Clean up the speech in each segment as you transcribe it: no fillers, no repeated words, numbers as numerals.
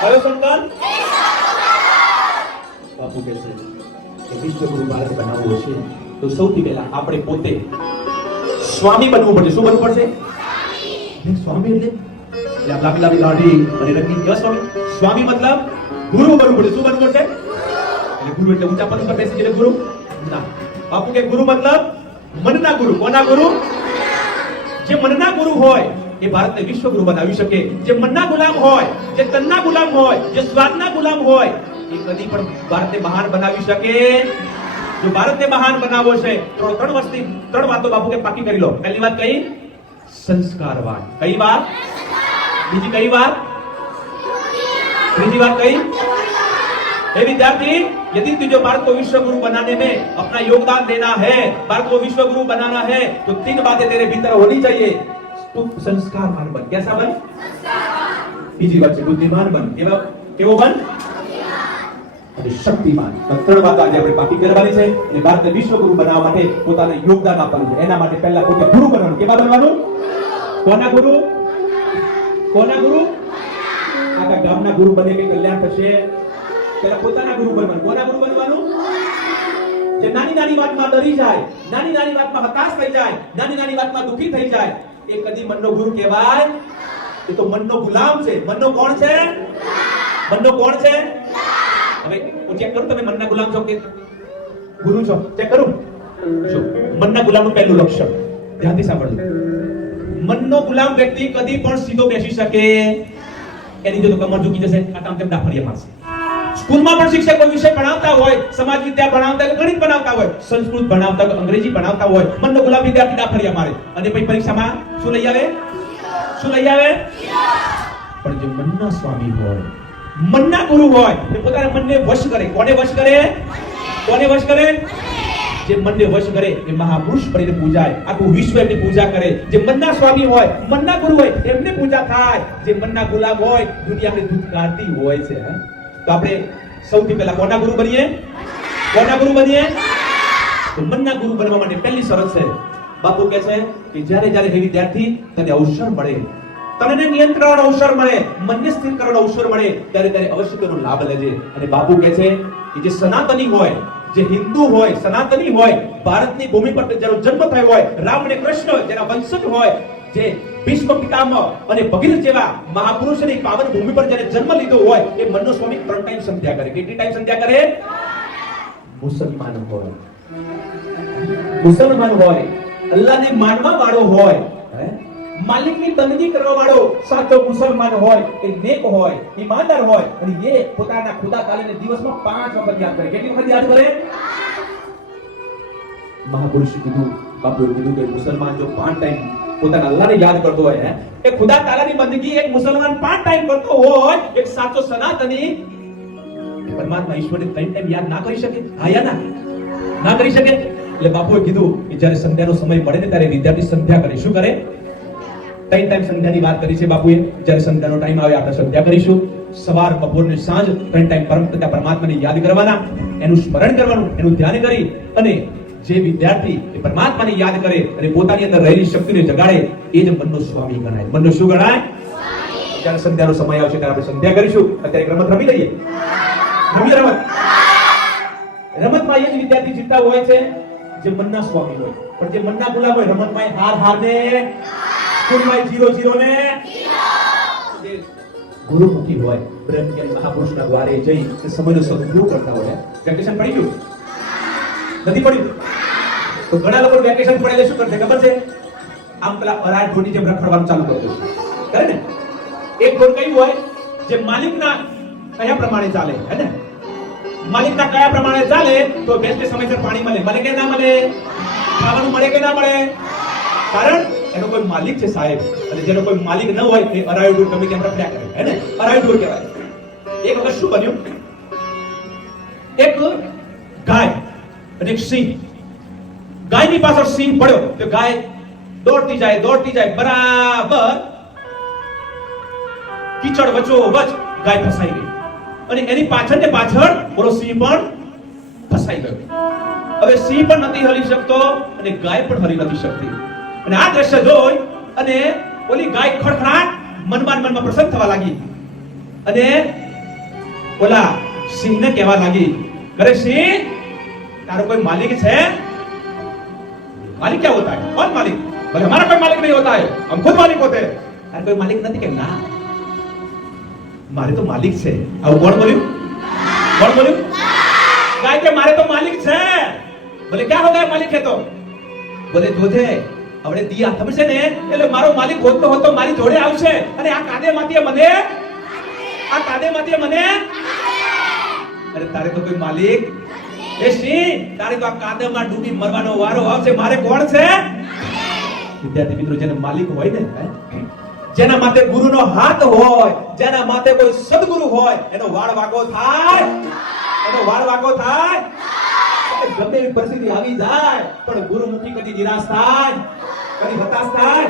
કયો સંકલ્પ? બાપુ કહે છે કે વિશ્વગુરુ ભારત બનાવવો છે તો સૌથી પહેલા આપણે પોતે સ્વામી બનવું પડશે. શું બનવું પડશે? સ્વામી એટલે લાંબી લાંબી દાઢી અને રંગીન કેવા સ્વામી? સ્વામી મતલબ ગુરુ બનવું પડશે. શું બનવું પડશે? એટલે ગુરુ એટલે ઊંચા પદ પર બેસી એટલે ગુરુ ના. બાપુ કે ગુરુ મતલબ મનના ગુરુ. કોના ગુરુ? જે મનના ગુરુ હોય એ ભારતને વિશ્વગુરુ બનાવી શકે. જે મનના ગુલામ હોય, જે તનના ગુલામ હોય, જે સ્વાદના ગુલામ હોય, એ કદી પણ ભારતને મહાન બનાવી શકે. જો ભારતને મહાન બનાવવો છે તો ત્રણ વાતો બાપુ કે પાકી કરી લો. પહેલી વાત કઈ? સંસ્કારવાન. કઈ વાત? બીજી કઈ વાત? ત્રીજી વાત कही? हे विद्यार्थी, यदि तुझे भारत को विश्व गुरु बनाने में अपना योगदान देना है, भारत को विश्व गुरु बनाना है, तो तीन बातें तेरे भीतर होनी चाहिए. तू संस्कारवान बन. कैसा बन? બીજી વાત છે બુદ્ધિમાન બન. કેવો બન? અને શક્તિમાન. ત્રણ વાત આજે આપણે બાકી કરવાની છે અને ભારતને વિશ્વ ગુરુ બનાવવા માટે પોતાને યોગદાન આપવાનું છે. એના માટે પહેલા પોતે ગુરુ બનવાનું. કેવા બનવાનું? કોના ગુરુ? કોના ગુરુ? આખા ગામના ગુરુ બને કે કલ્યાણ થશે. પહેલા પોતાના ગુરુ બનવાનું. કોના ગુરુ બનવાનું? જે નાની નાની વાતમાં ડરી જાય, નાની નાની વાતમાં હતાશ થઈ જાય, નાની નાની વાતમાં દુખી થઈ જાય, એ કદી મનનો ગુરુ કહેવાય? એ તો મનનો ગુલામ છે. મનનો કોણ છે? મનનો કોણ છે? હવે હું ચેક કરું તમે મનના ગુલામ છો કે ગુરુ છો? ચેક કરું. જો મનના ગુલામનું પહેલું લક્ષણ ધ્યાનથી સાંભળજો. મનનો ગુલામ વ્યક્તિ કદી પણ સીધો બેસી શકે એની જો તો કમર ઝૂકી જશે, આમ તેમ ડાફડિયા મારશે. સ્કૂલમાં પણ શિક્ષક કોઈ વિષય ભણાવતા હોય, સમાજ વિદ્યા ભણાવતા હોય, ગણિત ભણાવતા હોય, સંસ્કૃત ભણાવતા હોય, અંગ્રેજી ભણાવતા હોય, મનનો ગુલામ વિદ્યાર્થી ડાફડિયા મારે અને પછી પરીક્ષામાં શું લઈ આવે? શું લઈ આવે? પણ જે મનના સ્વામી હોય, મનના ગુરુ હોય, તે પોતાના મનને વશ કરે. કોને વશ કરે? કોને વશ કરે? જે મનને વશ કરે એ મહાપુરુષ બનીને પૂજાય. આખું વિશ્વ એમની પૂજા કરે. જે મનના સ્વામી હોય, મનના ગુરુ હોય, એમની પૂજા થાય. જે મનના ગુલામ હોય, દુનિયાને ધૂતકારતી હોય છે. તો આપણે સૌથી પહેલા કોના ગુરુ બનીએ? કોના ગુરુ બનીએ? તો મનના ગુરુ બનવા માટે પહેલી શરત છે. બાપુ કહે છે કે જ્યારે જ્યારે હે વિદ્યાર્થી તને અવસર મળે, તને નિયંત્રણ અવસર મળે, મનને સ્થિર કરવાનો અવસર મળે, ત્યારે ત્યારે અવશ્ય તેનો લાભ લેજે. અને બાપુ કહે છે કે જે સનાતની હોય, જે હિન્દુ હોય, સનાતની હોય, ભારતની ભૂમિ પર જેનો જન્મ થયો હોય, રામ અને કૃષ્ણ જેના વંશજ હોય, જે ભીષ્મ પિતામહ અને ભગીરથ જેવા મહાપુરુષની પાવન ભૂમિ પર જેને જન્મ લીધો હોય, એ મનનો સ્વામી 3 ટાઈમ સંધ્યા કરે. કેટલી ટાઈમ સંધ્યા કરે? મુસલમાન હોય, મુસલમાન હોય, અલ્લાહને માનવા વાળો હોય, માલિકની બંદગી કરવા વાળો સાચો મુસલમાન હોય, એ નેક હોય, ઈમાનદાર હોય, અને એ પોતાના ખુદા તાલીને દિવસમાં 5 વખત યાદ કરે. કેટલી વખત યાદ કરે? મહાપુરુષે કીધું, બાપુએ કીધું કે મુસલમાન જો 5 ટાઈમ પોતાના અલ્લાહને યાદ કરતો હોય, એ ખુદા તાલાની બંદગી એક મુસલમાન 5 ટાઈમ કરતો હોય, એક સાચો સનાતની પરમાત્મા ઈશ્વરને 3 ટાઈમ યાદ ના કરી શકે? હા યા ના કરી શકે? એટલે બાપુએ કીધું કે જ્યારે સંધ્યાનો સમય મળે ને ત્યારે વિદ્યાર્થી સંધ્યા કરે. શું કરે? 3 ટાઈમ સંધ્યાની વાત કરી છે બાપુએ. જ્યારે સંધ્યાનો ટાઈમ આવે આપણે સંધ્યા કરીશું. સવાર, બપોર ને સાંજ 3 ટાઈમ પરમ પિતા પરમાત્માને યાદ કરવાના, એનું સ્મરણ કરવાનું, એનું ધ્યાન કરી અને જે વિદ્યાર્થી એ પરમાત્માને યાદ કરે અને પોતાની અંદર રહેલી શક્તિને જગાડે, એ જ મનનો સ્વામી ગણાય. મનનો શું ગણાય? જ્યારે સંધ્યાનો સમય આવશે ત્યારે આપણે સંધ્યા કરીશું. અત્યારે રમત રમી લઈએ. રમીએ રમત. રમતમાં એ જ વિદ્યાર્થી જીતતા હોય છે જે મનના સ્વામી હોય. પણ જે મનના ગુલામ હોય, રમતમાં હાર ને, સ્કૂલમાં 0-0 ને, જે ગુરુમુખી હોય, બ્રહ્મજ્ઞાની મહાપુરુષના દ્વારે જઈ સમયનો સદુપયોગ કરતા હોય. વેકેશન પડી ગયું? નથી પડ્યું? તો ઘણા લોકો વેકેશન પડે શું કરશે ખબર છે? આમ પેલા અરાડ ઢોરની જેમ રખડવાનું ચાલુ કરી દેશે. કરે ને? એક ઢોર કયું હોય? જે માલિકના કયા પ્રમાણે ચાલે, હે ને? માલિકના કયા પ્રમાણે ચાલે તો ભેંસને સમયસર પાણી મળે. મળે કે ના મળે? ખાવાનું મળે કે ના મળે? કારણ એનો કોઈ માલિક છે સાહેબ, અને જેનો કોઈ માલિક ન હોય એ અરાયું ઢોર ગમે તેમ રખડ્યા કરે, હે ને? અરાયું ઢોર કહેવાય. એક વખત શું બન્યું? એક ગાય અને એક સિંહ. ગાયની પાછળ સિંહ પડ્યો તો ગાય દોડતી જાય બરાબર કીચડ વચ્ચોવચ ગાય ફસાઈ ગઈ અને એની પાછળ ને પાછળ ઓલો સિંહ પણ ફસાઈ ગયો. હવે સિંહ પણ નથી હલી શકતો અને ગાય પણ હલી નથી શકતી. અને આ દ્રશ્ય જોઈ અને ઓલી ગાય ખડખડાટ મનમાં પ્રસન્ન થવા લાગી અને ઓલા સિંહને કહેવા લાગી, અરે સિંહ, તારો કોઈ માલિક છે? मालिक क्या होता है? कौन मालिक? बोले हमारा कोई मालिक नहीं होता है, हम खुद मालिक होते हैं। अरे कोई मालिक नहीं के ना, मारे तो मालिक છે। अब कौन बोल्યું? कौन बोल्યું? गाय के मारे तो मालिक છે। बोले क्या हो गया मालिक है तो? बोले જોજે આપણે દિયા ખબર છે ને, એટલે મારો માલિક હોતો મારી જોડે આવશે અને આ કાદેમાંથી મને અરે તારે તો કોઈ માલિક એ સિંહ, તારે તો આ કાદવમાં ડૂબી મરવાનો વારો આવશે, મારે કોણ છે? વિદ્યાર્થી મિત્રો, જેને માલિક હોય ને, જેના માથે ગુરુનો હાથ હોય, જેના માથે કોઈ સદગુરુ હોય, એનો વાળ વાગો થાય, ગમે એવી પરિસ્થિતિ આવી જાય પણ ગુરુમુખી કદી નિરાશ થાય, કદી હતાશ થાય?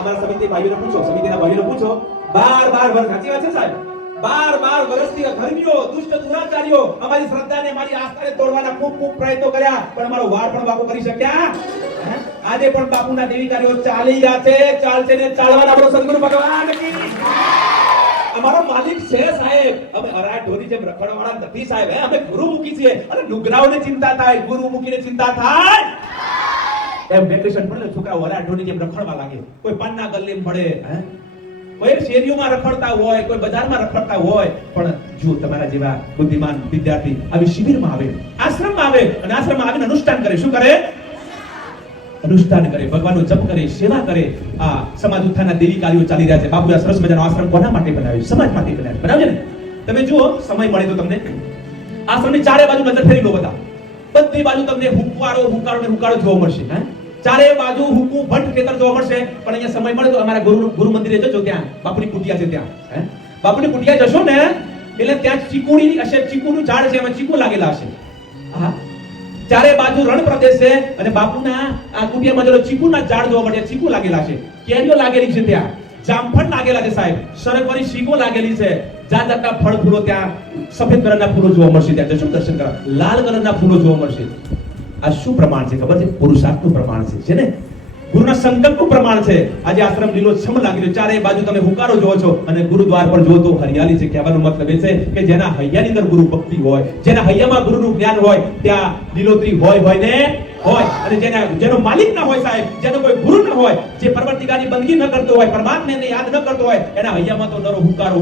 અમારા સમિતિ ભાઈઓને પૂછો, સમિતિના ભાઈઓને પૂછો, 12 વર્ષ, સાચી વાત છે સાહેબ, 12 વર્ષથી ધર્મીઓ, દુષ્ટ દુરાચારીઓ અમારી શ્રદ્ધાને, અમારી આસ્થાને તોડવાના ખૂબ પ્રયત્નો કર્યા, પણ અમારો વાળ પણ બાપુ કરી શક્યા? આજે પણ બાપુના દેવીકારીઓ ચાલી રહ્યા છે, ચાલશે ને ચાલવાના આપણો સદગુરુ ભગવાન કી અમારો માલિક છે સાહેબ। અમે અરા ઢોરી જેમ રખડવાળા નથી સાહેબ, અમે ગુરુમુખી છીએ। અને નુગરાઓને ચિંતા થાય, ગુરુમુખીને ચિંતા થાય? એમ વેકેશન પડે છોકરાઓ અરા ઢોરી જેમ રખડવા લાગે, કોઈ પાનના ગલ્લે મળે, કોઈ શેરીઓમાં રખડતા હોય, કોઈ બજારમાં રખડતા હોય, પણ જો તમારા જેવા બુદ્ધિમાન વિદ્યાર્થી આવી શિબિરમાં આવે, આશ્રમમાં આવે અને આશ્રમમાં આવીને અનુષ્ઠાન કરે, શું કરે? અનુષ્ઠાન કરે, ભગવાનનો જપ કરે, સેવા કરે। આ સમાજ ઉત્થાનના દેવી કાર્યો ચાલી રહ્યા છે। બાપુએ સરસ મજાનો આશ્રમ કોના માટે બનાવ્યો? સમાજ માટે બનાવ્યો, બરાબર છે ને? તમે જુઓ, સમય મળે તો તમને આશ્રમની ચારે બાજુ નજર ફેરી લો, બધા બધી બાજુ તમને હુંકારો જોવા મળશે। ચારે બાજુ હુકુ ભટ્ટ ખેતર જોવા મળશે, પણ અહીંયા સમય મળે તો અમારા ગુરુ મંદિરે જજો, ત્યાં બાપુની કુટિયા છે, ત્યાં બાપુની કુટિયા જશો ને એટલે ત્યાં ચીકુની હશે, ચીકુનું ઝાડ છે, એમાં ચીકુ લાગેલા હશે। હા, ચારે બાજુ રણ પ્રદેશ છે અને બાપુના આ કુટિયામાં જો ચીકુના ઝાડ જોવા મળે, ચીકુ લાગેલા છે, કેરીઓ લાગેલી છે, ત્યાં જામફળ લાગેલા છે સાહેબ, સરગવાની શીંગો લાગેલી છે, જાતના ફળ ફૂલો, ત્યાં સફેદ કલરના ફૂલો જોવા મળશે, ત્યાં જશો દર્શન કરવા, લાલ કલરના ફૂલો જોવા મળશે। આ શું પ્રમાણ છે ખબર છે? પુરુષાર્થનું પ્રમાણ છે ને? ગુરુના સંકલ્પનું પ્રમાણ છે। આજે આશ્રમ લીલોછમ લાગી રહ્યો, ચારે બાજુ તમે હુંકારો જોવો છો અને ગુરુદ્વાર પર જોવો તો હરિયાળી છે। કહેવાનો મતલબ એ છે કે જેના હૈયાની અંદર ગુરુ ભક્તિ હોય, જેના હૈયામાં ગુરુનું જ્ઞાન હોય, ત્યાં લીલોતરી હોય ને હોય। અને જેનો માલિક ના હોય સાહેબ, જેનો કોઈ ગુરુ ન હોય, જે પરવર્તિકાની બંદગી ન કરતો હોય, પરમાત્માને યાદ ન કરતો હોય, એના હૈયામાં તો નરો હુંકારો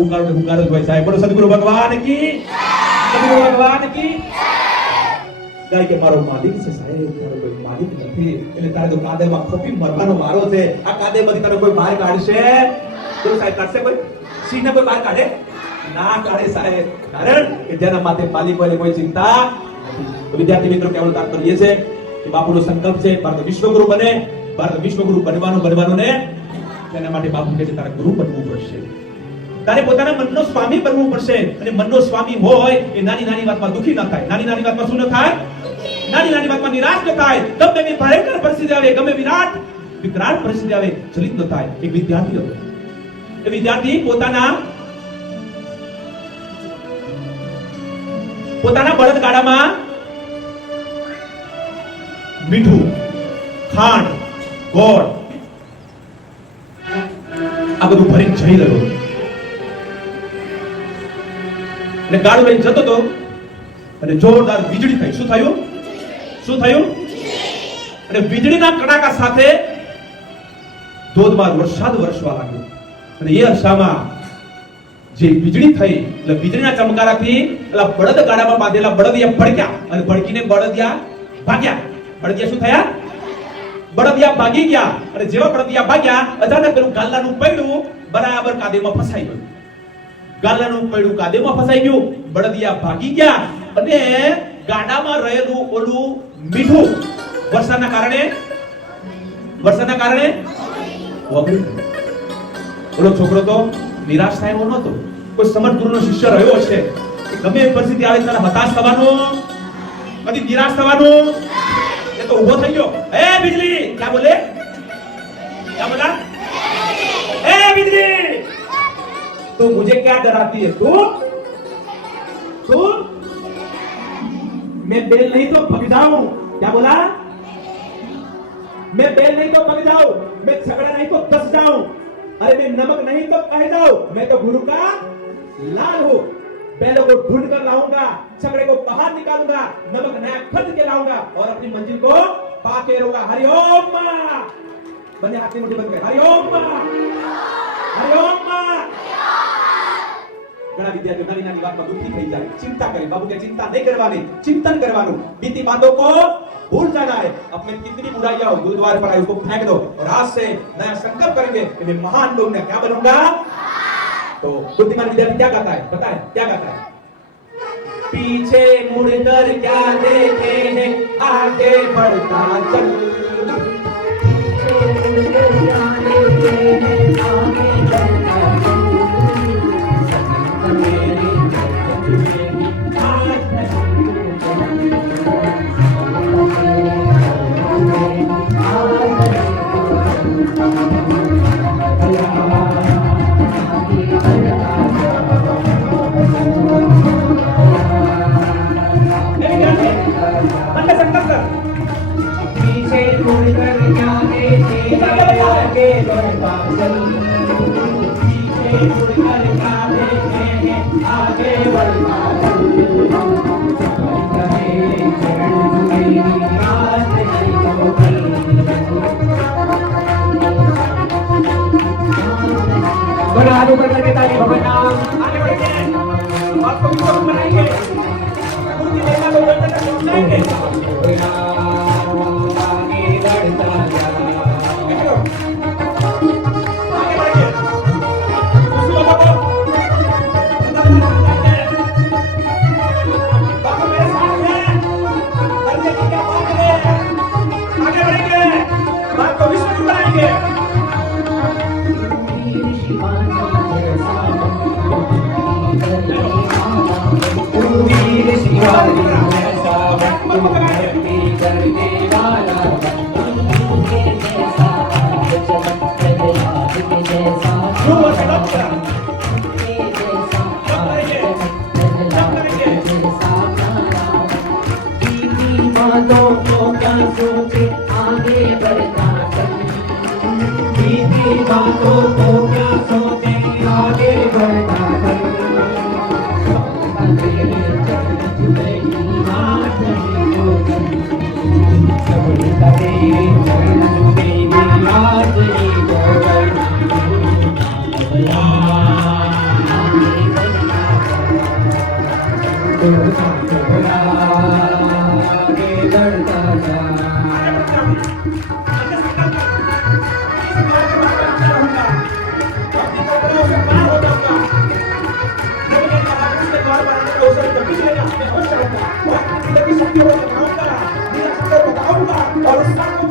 જ હોય સાહેબ। બોલો સદગુરુ ભગવાન કી, સદગુરુ ભગવાન કી। ગાય કે મારો માલિક છે સાહેબ, તારો કોઈ માલિક નથી, એટલે તારે તો કાદેમાં ખોપી મરવાનો વારો છે। આ કાદેમાંથી તારે કોઈ બહાર કાઢશે? તો સાહેબ કાઢશે કોઈ? સિંહને કોઈ બહાર કાઢે? ના કાઢે સાહેબ, કારણ કે જેના માથે માલિક હોય કોઈ ચિંતા નથી। વિદ્યાર્થી મિત્રો, કેવળ તાત્પર્ય છે કે બાપુનો સંકલ્પ છે ભારત વિશ્વગુરુ બને, ભારત વિશ્વગુરુ બનવાનો ને તેના માટે બાપુ કહે છે તારે ગુરુ બનવું પડશે, તારે પોતાના મનનો સ્વામી બનવું પડશે। અને મનનો સ્વામી હોય એ નાની વાતમાં દુખી ન થાય, નાની વાતમાં શું ન થાય? નાની વાતમાં નિરાશ ન થાય, ગમે એવી ભયંકર પરિસ્થિતિ આવે, ગમે વિકરાળ પરિસ્થિતિ આવે, ચલિત ન થાય। એક વિદ્યાર્થી હતો, એ વિદ્યાર્થી પોતાના બળદગાડામાં મીઠું, ખાંડ, ગોળ આ બધું ભરીને જઈ રહ્યો, અને ગાડું લઈને જતો હતો અને જોરદાર વીજળી થઈ। શું થયું? અને વીજળીના કડાકા સાથે ધોધમાર વરસાદ વરસવા લાગ્યો, અને એ અરસામાં જે વીજળી થઈ એટલે વીજળીના ચમકારાથી પેલા બળદગાડામાં બાંધેલા બળદિયા ભડક્યા અને ભડકીને બળદિયા ભાગ્યા। બળદિયા શું થયા? બળદિયા ભાગી ગયા, અને જેવા બળદિયા ભાગ્યા અચાનક પેલું ગાલ્લાનું પૈડું બરાબર કાદેમાં ફસાઈ ગયું। ગાલ્લાનું પૈડું કાદેમાં ફસાઈ ગયું, બળદિયા ભાગી ગયા અને ગાડામાં રહેલું ઓલું મીઠું વરસાદના કારણે ઓગળી ગયું। ઓલો છોકરો તો નિરાશ થાય એવો નહોતો, કોઈ સમર્થ ગુરુનો શિષ્ય રહ્યો હશે, ગમે એ પરિસ્થિતિ આવે ત્યારે હતાશ થવાનું, કદી નિરાશ થવાનું, એ તો ઊભો થઈ ગયો। એ बिजली क्या बोला? ए बिजली, तू मुझे क्या डराती है? तू मैं बेल नहीं तो भग जाऊं। क्या बोला? मैं बेल नहीं तो भग जाऊं, मैं झगड़ा नहीं तो दस जाऊं, अरे मैं नमक नहीं तो कह जाऊं, मैं तो गुरु का लाल हूं। बैलों को ढूंढ कर लाऊंगा, छकड़े को बाहर निकालूंगा, नमक नया खरीद के लाऊंगा और अपनी मंजिल को पाके रहूंगा। हरिओम मां। बंदे हाथ की मुट्ठी बंद कर, हरिओम मां, हरिओम मां। ઘણા વિદ્યાર્થીઓ નાની નાની વાતમાં દુઃખી થઈ જાય, ચિંતા કરે, બાબू के चिंता नहीं करवानी, चिंतन करवानो, बीती बातों को भूल जाना है। अपने कितनी बुराइयां हो गुरुद्वारे पर आई उसको फेंक दो और आज से नया संकल्प करेंगे कि मैं महान लोग में क्या बनूंगा। तो बुद्धिमान विद्यार्थी क्या कहता है, पता है क्या कहता है? पीछे मुड़कर क्या देखे है, आगे बढ़ता चल। पीछे मुड़कर क्या देखे है, आगे बढ़ता चल। पीछे मुड़कर क्या देखे आगे बढ़ता चल। पीछे मुड़कर क्या देखे आगे बढ़ता चल। बड़ा आगे बढ़ करके ताली भगवान आगे बढ़ेंगे, आपको भी सब बनाएंगे, गुरु की महिमा को बढ़कर समझाएंगे। बातों को क्या सोचे आगे बढ़ता चल। और उस बात को